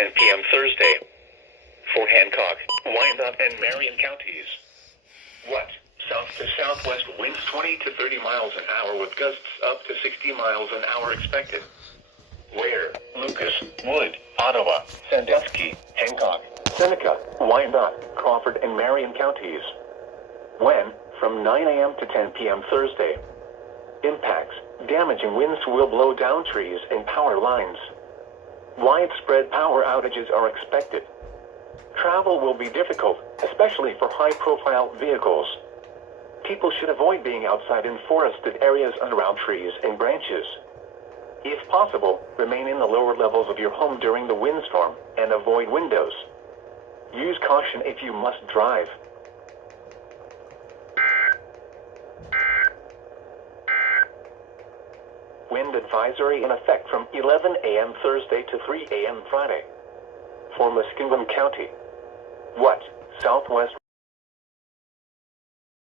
10 p.m. Thursday. For Hancock, Wyandotte, and Marion counties. What? South to southwest winds 20 to 30 miles an hour with gusts up to 60 miles an hour expected. Where? Lucas, Wood, Ottawa, Sandusky, Hancock, Seneca, Wyandotte, Crawford, and Marion counties. When? From 9 a.m. to 10 p.m. Thursday. Impacts. Damaging winds will blow down trees and power lines. Widespread power outages are expected. Travel will be difficult, especially for high-profile vehicles. People should avoid being outside in forested areas and around trees and branches. If possible, remain in the lower levels of your home during the windstorm and avoid windows. Use caution if you must drive. Wind advisory in effect from 11 a.m. Thursday to 3 a.m. Friday. For Muskingum County. What? Southwest